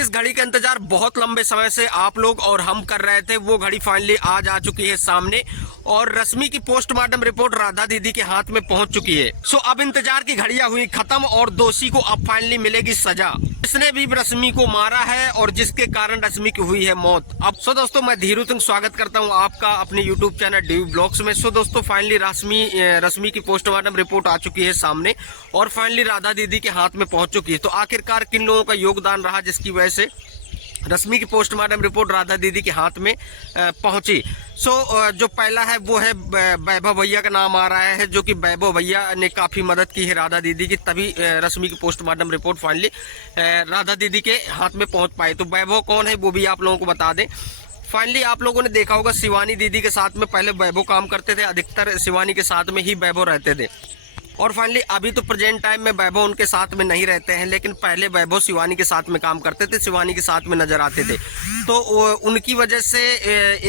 जिस घड़ी का इंतजार बहुत लंबे समय से आप लोग और हम कर रहे थे, वो घड़ी फाइनली आज आ चुकी है सामने और रश्मि की पोस्टमार्टम रिपोर्ट राधा दीदी के हाथ में पहुंच चुकी है। सो अब इंतजार की घड़ियां हुई खत्म और दोषी को अब फाइनली मिलेगी सजा, जिसने भी रश्मि को मारा है और जिसके कारण रश्मि की हुई है मौत। अब सो दोस्तों, मैं धीरू सिंह स्वागत करता हूं आपका अपने यूट्यूब चैनल डीवी ब्लॉग्स में। सो दोस्तों, फाइनली रश्मि की पोस्टमार्टम रिपोर्ट आ चुकी है सामने और फाइनली राधा दीदी के हाथ में पहुंच चुकी है। तो आखिरकार किन लोगों का योगदान रहा जिसकी वजह से रश्मि की पोस्टमार्टम रिपोर्ट राधा दीदी के हाथ में पहुंची। सो जो पहला है वो है वैभव भैया का नाम आ रहा है, जो कि वैभव भैया ने काफ़ी मदद की है राधा दीदी की, तभी रश्मि की पोस्टमार्टम रिपोर्ट फाइनली राधा दीदी के हाथ में पहुंच पाई। तो वैभव कौन है वो भी आप लोगों को बता दें। फाइनली आप लोगों ने देखा होगा शिवानी दीदी के साथ में पहले वैभव काम करते थे, अधिकतर शिवानी के साथ में ही वैभव रहते थे। और फाइनली अभी तो प्रेजेंट टाइम में वैभव उनके साथ में नहीं रहते हैं, लेकिन पहले वैभव शिवानी के साथ में काम करते थे, शिवानी के साथ में नजर आते थे। तो उनकी वजह से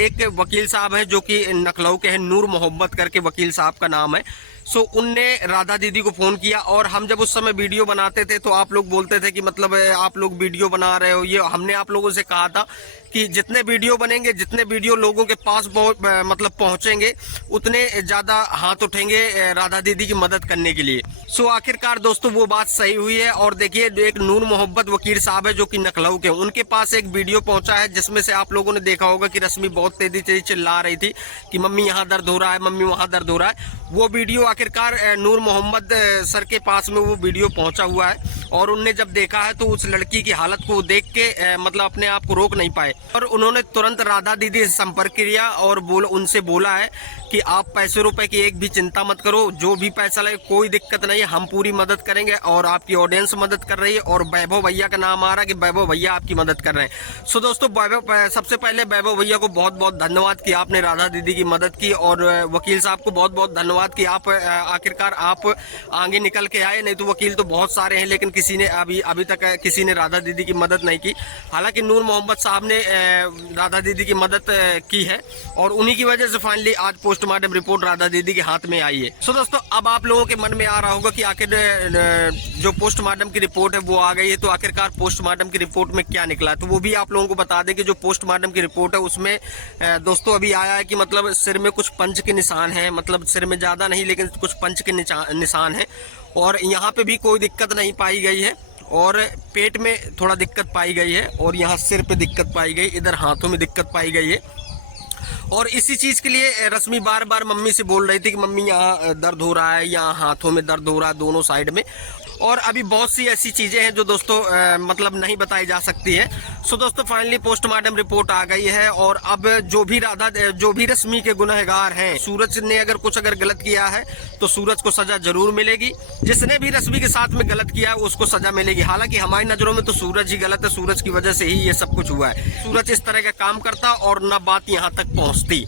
एक वकील साहब हैं जो कि नखलऊ के हैं, नूर मोहब्बत करके वकील साहब का नाम है। सो उनने राधा दीदी को फ़ोन किया और हम जब उस समय वीडियो बनाते थे तो आप लोग बोलते थे कि मतलब आप लोग वीडियो बना रहे हो। ये हमने आप लोगों से कहा था कि जितने वीडियो बनेंगे, जितने वीडियो लोगों के पास मतलब पहुंचेंगे, उतने ज़्यादा हाथ उठेंगे राधा दीदी की मदद करने के लिए। सो आखिरकार दोस्तों वो बात सही हुई है। और देखिए, एक नूर मोहब्बत वकील साहब है जो कि नखलऊ के, उनके पास एक वीडियो पहुंचा है जिसमें से आप लोगों ने देखा होगा कि रश्मि बहुत तेजी चिल्ला रही थी कि मम्मी यहाँ दर्द हो रहा है, मम्मी वहाँ दर्द हो रहा है। वो वीडियो आखिरकार नूर मोहम्मद सर के पास में वो वीडियो पहुंचा हुआ है और उनने जब देखा है तो उस लड़की की हालत को देख के मतलब अपने आप को रोक नहीं पाए और उन्होंने तुरंत राधा दीदी से संपर्क किया और उनसे बोला है कि आप पैसे रुपए की एक भी चिंता मत करो, जो भी पैसा लगे कोई दिक्कत नहीं है, हम पूरी मदद करेंगे और आपकी ऑडियंस मदद कर रही है। और वैभव भैया का नाम आ रहा है कि वैभव भैया आपकी मदद कर रहे हैं। सो दोस्तों, सबसे पहले वैभव भैया को बहुत बहुत धन्यवाद कि आपने राधा दीदी की मदद की और वकील साहब को बहुत बहुत धन्यवाद कि आप आखिरकार आप आगे निकल के आए। नहीं तो वकील तो बहुत सारे हैं, लेकिन किसी ने अभी तक किसी ने राधा दीदी की मदद नहीं की। हालांकि नूर मोहम्मद साहब ने राधा दीदी की मदद की है और उन्हीं की वजह से फाइनली आज पोस्टमार्टम रिपोर्ट राधा दीदी के हाथ में आई है। सो दोस्तों, अब आप लोगों के मन में आ रहा होगा कि आखिर जो पोस्टमार्टम की रिपोर्ट है वो आ गई है, तो आखिरकार पोस्टमार्टम की रिपोर्ट में क्या निकला है, तो वो भी आप लोगों को बता दें कि जो पोस्टमार्टम की रिपोर्ट है उसमें दोस्तों अभी आया है कि मतलब सिर में कुछ पंच के निशान हैं, मतलब सिर में ज़्यादा नहीं लेकिन कुछ पंच के निशान हैं और यहाँ पे भी कोई दिक्कत नहीं पाई गई है और पेट में थोड़ा दिक्कत पाई गई है और यहाँ सिर पे दिक्कत पाई गई, इधर हाथों में दिक्कत पाई गई है। और इसी चीज़ के लिए रश्मि बार बार मम्मी से बोल रही थी कि मम्मी यहाँ दर्द हो रहा है, यहाँ हाथों में दर्द हो रहा है, दोनों साइड में। और अभी बहुत सी ऐसी चीज़ें हैं जो दोस्तों मतलब नहीं बताई जा सकती है। सो दोस्तों, फाइनली पोस्टमार्टम रिपोर्ट आ गई है और अब जो भी रश्मि के गुनहगार हैं, सूरज ने अगर गलत किया है तो सूरज को सजा जरूर मिलेगी। जिसने भी रश्मि के साथ में गलत किया है उसको सजा मिलेगी। हालांकि हमारी नज़रों में तो सूरज ही गलत है, सूरज की वजह से ही ये सब कुछ हुआ है। सूरज इस तरह का काम करता और न बात यहाँ तक पहुँचती,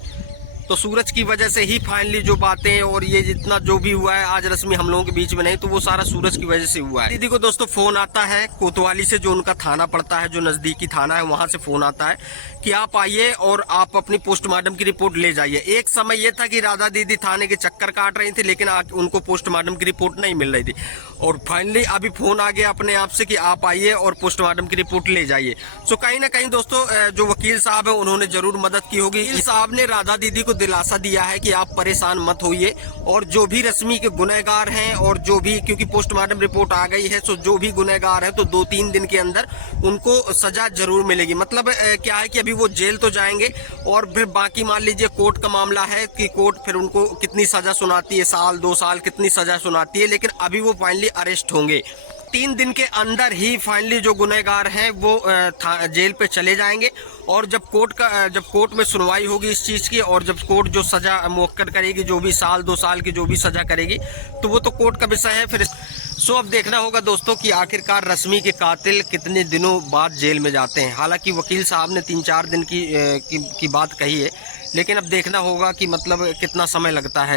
तो सूरज की वजह से ही फाइनली जो बातें और ये जितना जो भी हुआ है आज रश्मि हम लोगों के बीच में नहीं, तो वो सारा सूरज की वजह से हुआ है। दीदी को दोस्तों फोन आता है कोतवाली से, जो उनका थाना पड़ता है, जो नजदीकी थाना है, वहां से फोन आता है कि आप आइए और आप अपनी पोस्टमार्टम की रिपोर्ट ले जाइए। एक समय ये था कि राधा दीदी थाने के चक्कर काट रही थी, लेकिन उनको पोस्टमार्टम की रिपोर्ट नहीं मिल रही थी और फाइनली अभी फोन आ गया अपने आप से कि आप आइए और पोस्टमार्टम की रिपोर्ट ले जाइए। सो कहीं ना कहीं दोस्तों जो वकील साहब है उन्होंने जरूर मदद की होगी। वकील साहब ने राधा दीदी को दिलासा दिया है कि आप परेशान मत होइए और जो भी रश्मि के गुनहगार हैं और जो भी, क्योंकि पोस्टमार्टम रिपोर्ट आ गई है, सो जो भी गुनहगार है तो 2-3 दिन के अंदर उनको सजा जरूर मिलेगी। मतलब क्या है कि अभी वो जेल तो जाएंगे और फिर बाकी मान लीजिए कोर्ट का मामला है कि कोर्ट फिर उनको कितनी सजा सुनाती है, 1-2 साल कितनी सजा सुनाती है, लेकिन अभी वो फाइनली अरेस्ट होंगे। 3 दिन के अंदर ही फाइनली जो गुनहगार हैं वो जेल पे चले जाएंगे और जब कोर्ट में सुनवाई होगी इस चीज़ की और जब कोर्ट जो सज़ा मुवक्कल करेगी, जो भी 1-2 साल की जो भी सज़ा करेगी, तो वो तो कोर्ट का विषय है फिर। सो अब देखना होगा दोस्तों कि आखिरकार रश्मि के कातिल कितने दिनों बाद जेल में जाते हैं। हालांकि वकील साहब ने 3-4 दिन की बात कही है, लेकिन अब देखना होगा कि मतलब कितना समय लगता है।